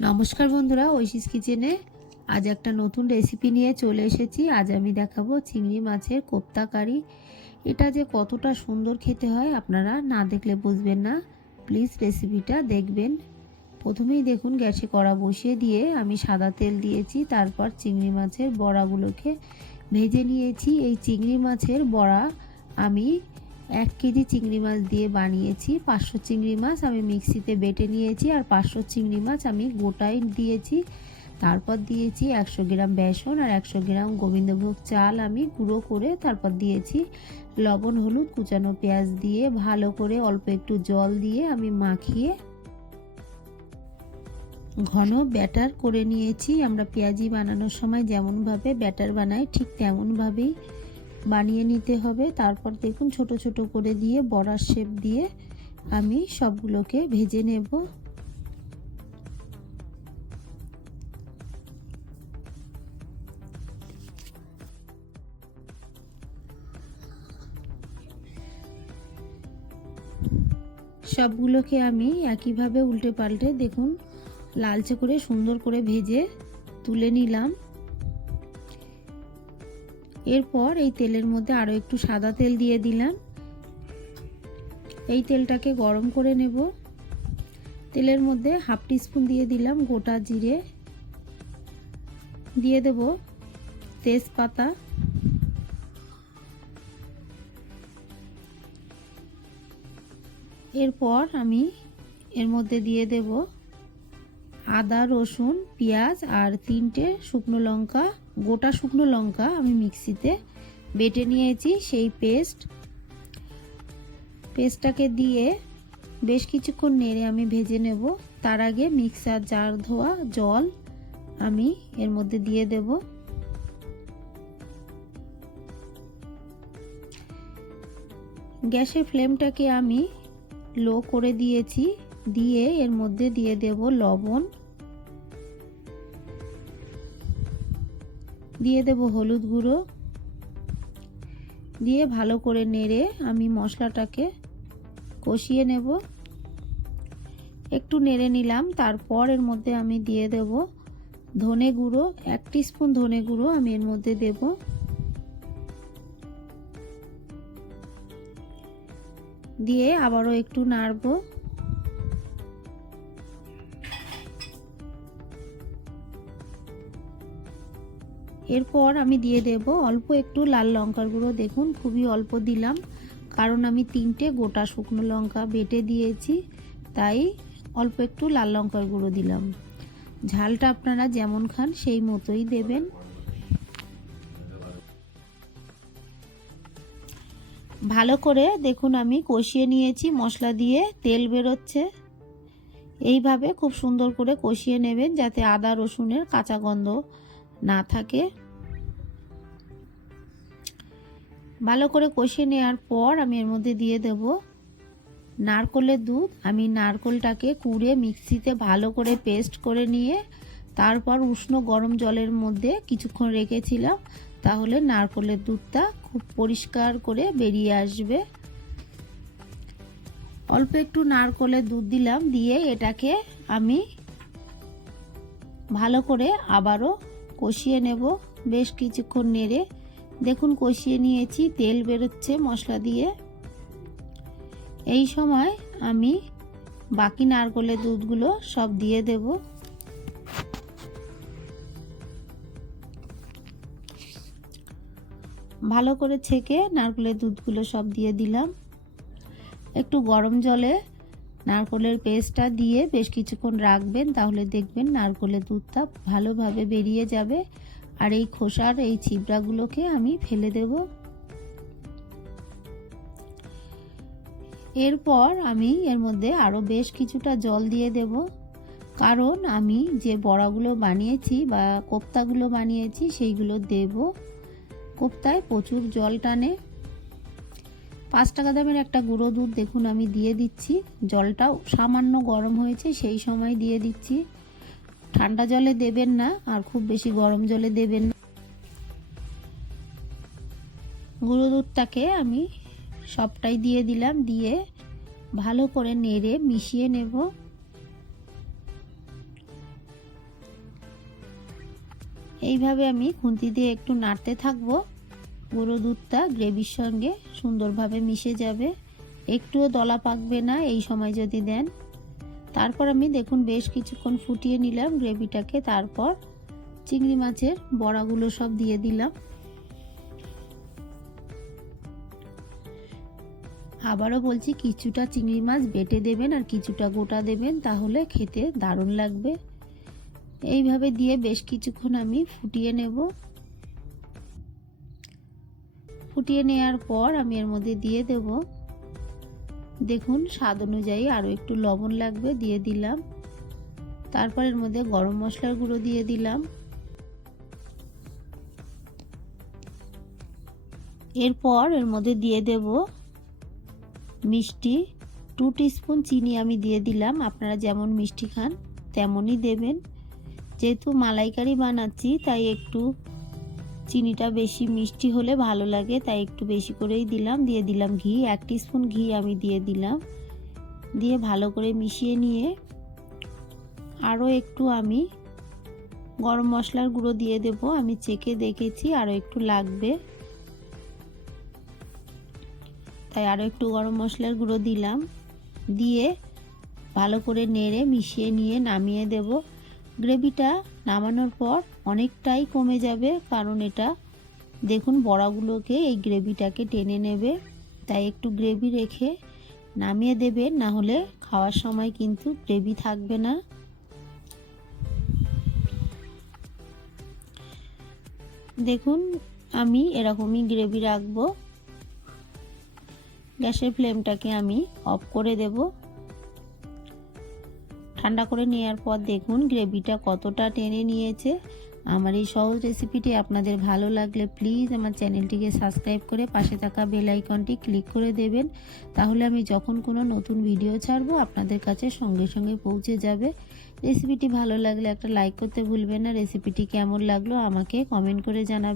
নমস্কার বন্ধুরা, ঐশিস কিচেনে। আজ একটা নতুন রেসিপি নিয়ে চলে এসেছি। আজ আমি দেখাবো চিংড়ি মাছের কোপ্তা কারি। এটা যে কতটা সুন্দর খেতে হয় আপনারা না দেখলে বুঝবেন না। প্লিজ রেসিপিটা দেখবেন। প্রথমেই দেখুন, গ্যাসে কড়া বসিয়ে দিয়ে আমি সাদা তেল দিয়েছি, তারপর চিংড়ি মাছের বড়াগুলোকে ভেজে নিয়েছি। এই চিংড়ি মাছের বড়া আমি এক কেজি চিংড়ি মাছ দিয়ে বানিয়েছি। পাঁচশো চিংড়ি মাছ আমি মিক্সিতে বেটে নিয়েছি আর পাঁচশো চিংড়ি মাছ আমি গোটাই দিয়েছি। তারপর দিয়েছি একশো গ্রাম বেসন আর একশো গ্রাম গোবিন্দভোগ চাল আমি গুঁড়ো করে তারপর দিয়েছি লবণ, হলুদ, কুচানো পেঁয়াজ দিয়ে ভালো করে অল্প একটু জল দিয়ে আমি মাখিয়ে ঘন ব্যাটার করে নিয়েছি। আমরা পেঁয়াজি বানানোর সময় যেমনভাবে ব্যাটার বানাই ঠিক তেমনভাবেই বানিয়ে নিতে হবে। তারপর দেখুন ছোট ছোট করে দিয়ে বড়ার শেপ দিয়ে আমি সবগুলোকে ভেজে নেব। সবগুলোকে আমি একইভাবে উল্টে পাল্টে দেখুন, লালচে করে সুন্দর করে ভেজে তুলে নিলাম। এরপর এই তেলের মধ্যে আরও একটু সাদা তেল দিয়ে দিলাম। এই তেলটাকে গরম করে নেব। তেলের মধ্যে হাফ টিস্পুন দিয়ে দিলাম গোটা জিরে। দিয়ে দেব তেজপাতা। এরপর আমি এর মধ্যে দিয়ে দেব আদা, রসুন, পেঁয়াজ আর তিনটে শুকনো লঙ্কা। গোটা শুকনো লঙ্কা আমি মিক্সিতে বেটে নিয়েছি সেই পেস্ট। পেস্টটাকে দিয়ে বেশ কিছুক্ষণ নেড়ে আমি ভেজে নেব। তার আগে মিক্সার জার ধোয়া জল আমি এর মধ্যে দিয়ে দেব। গ্যাসের ফ্লেমটাকে আমি লো করে দিয়েছি। দিয়ে এর মধ্যে দিয়ে দেব লবণ। দিয়ে দেব হলুদ গুঁড়ো। দিয়ে ভালো করে নেড়ে আমি মশলাটাকে কষিয়ে নেব। একটু নেড়ে নিলাম, তারপর এর মধ্যে আমি দিয়ে দেব ধনে গুঁড়ো। এক স্পুন ধনে গুঁড়ো আমি এর মধ্যে দেব। দিয়ে আবারও একটু নাড়বো। এরপর আমি দিয়ে দেব অল্প একটু লাল লঙ্কার গুঁড়ো। দেখুন, খুবই অল্প দিলাম, কারণ আমি তিনটে গোটা শুকনো লঙ্কা বেটে দিয়েছি, তাই অল্প একটু লাল লঙ্কার গুঁড়ো দিলাম। ঝালটা আপনারা যেমন খান, সেই মতোই দেবেন। ভালো করে দেখুন, আমি কষিয়ে নিয়েছি, মশলা দিয়ে তেল বেরোচ্ছে। এইভাবে খুব সুন্দর করে কষিয়ে নেবেন, যাতে আদা রসুনের কাঁচা গন্ধ না থাকে। ভালো করে কষিয়ে নেওয়ার পর আমি এর মধ্যে দিয়ে দেব নারকলের দুধ। আমি নারকলটাকে কুড়ে মিক্সিতে ভালো করে পেস্ট করে নিয়ে তারপর উষ্ণ গরম জলের মধ্যে কিছুক্ষণ রেখেছিলাম। তাহলে নারকলের দুধটা খুব পরিষ্কার করে বেরিয়ে আসবে। অল্প একটু নারকলের দুধ দিলাম। দিয়ে এটাকে আমি ভালো করে আবারও কষিয়ে নেব। বেশ কিছুক্ষণ নেড়ে দেখুন, কষিয়ে নিয়েছি, তেল বেরোচ্ছে মশলা দিয়ে। এই সময় আমি বাকি নারকলের দুধগুলো সব দিয়ে দেব। ভালো করে ছেঁকে নারকলের দুধগুলো সব দিয়ে দিলাম। একটু গরম জলে নারকলের পেস্টটা দিয়ে বেশ কিছুক্ষণ রাখবেন, তাহলে দেখবেন নারকলের দুধটা ভালোভাবে বেরিয়ে যাবে। আর এই খোসার এই ছিবড়াগুলোকে আমি ফেলে দেব। এরপর আমি এর মধ্যে আরও বেশ কিছুটা জল দিয়ে দেব। কারণ আমি যে বড়াগুলো বানিয়েছি বা কোপ্তাগুলো বানিয়েছি সেইগুলো দেব। কোপ্তায় প্রচুর জল টানে। পাঁচ টাকা দামের একটা গুঁড়ো দুধ দেখুন আমি দিয়ে দিচ্ছি। জলটাও সামান্য গরম হয়েছে সেই সময় দিয়ে দিচ্ছি। ঠান্ডা জলে দেবেন না, আর খুব বেশি গরম জলে দেবেন না। গুঁড়ো দুধটাকে আমি সবটাই দিয়ে দিলাম, দিয়ে ভালো করে নেড়ে মিশিয়ে নেব। এইভাবে আমি খুন্তি দিয়ে একটু নাড়তে থাকব। গুঁড়ো দুধটা গ্রেভির সঙ্গে সুন্দরভাবে মিশে যাবে। একটুও দলা পাকবে না, এই সময় যদি দেন। তারপর আমি দেখুন বেশ কিছুক্ষণ ফুটিয়ে নিলাম গ্রেভিটাকে, তারপর চিংড়ি মাছের বড়াগুলো সব দিয়ে দিলাম। আবারও বলছি, কিছুটা চিংড়ি মাছ বেটে দেবেন আর কিছুটা গোটা দেবেন, তাহলে খেতে দারুণ লাগবে। এইভাবে দিয়ে বেশ কিছুক্ষণ আমি ফুটিয়ে নেব। ফুটিয়ে নেওয়ার পর আমি এর মধ্যে দিয়ে দেব দেখুন, স্বাদ অনুযায়ী আরও একটু লবণ লাগবে, দিয়ে দিলাম। তারপর এর মধ্যে গরম মশলার গুঁড়ো দিয়ে দিলাম। এরপর এর মধ্যে দিয়ে দেব মিষ্টি। টু স্পুন চিনি আমি দিয়ে দিলাম, আপনারা যেমন মিষ্টি খান তেমনই দেবেন। যেহেতু মালাইকারি বানাচ্ছি, তাই একটু চিনিটা বেশি মিষ্টি হলে ভালো লাগে, তাই একটু বেশি করেই দিলাম। দিয়ে দিলাম ঘি, এক স্পুন ঘি আমি দিয়ে দিলাম। দিয়ে ভালো করে মিশিয়ে নিয়ে আরও একটু আমি গরম মশলার গুঁড়ো দিয়ে দেব। আমি চেকে দেখেছি আরও একটু লাগবে। তাই আরও একটু গরম মশলার গুঁড়ো দিলাম। দিয়ে ভালো করে নেড়ে মিশিয়ে নিয়ে নামিয়ে দেব। গ্রেভিটা নামানোর পর অনেকটাই কমে যাবে, কারণ এটা, দেখুন বড়াগুলোকে এই গ্রেভিটাকে টেনে নেবে। তাই একটু গ্রেভি রেখে নামিয়ে দেবে, না হলে খাওয়ার সময় কিন্তু গ্রেভি থাকবে না। দেখুন, আমি এরকমই গ্রেভি রাখব। গ্যাসের ফ্লেমটাকে আমি অফ করে দেব। ঠান্ডা করে নেওয়ার পর দেখুন গ্রেভিটা কতটা টেনে নিয়েছে। আমার এই সহজ রেসিপিটি আপনাদের ভালো লাগলে প্লিজ আমার চ্যানেলটিকে সাবস্ক্রাইব করে পাশে থাকা বেল আইকনটি ক্লিক করে দেবেন। তাহলে আমি যখন কোনো নতুন ভিডিও ছাড়বো আপনাদের কাছে সঙ্গে সঙ্গে পৌঁছে যাবে। রেসিপিটি ভালো লাগলে একটা লাইক করতে ভুলবেন না। রেসিপিটি কেমন লাগল আমাকে কমেন্ট করে জানাবেন।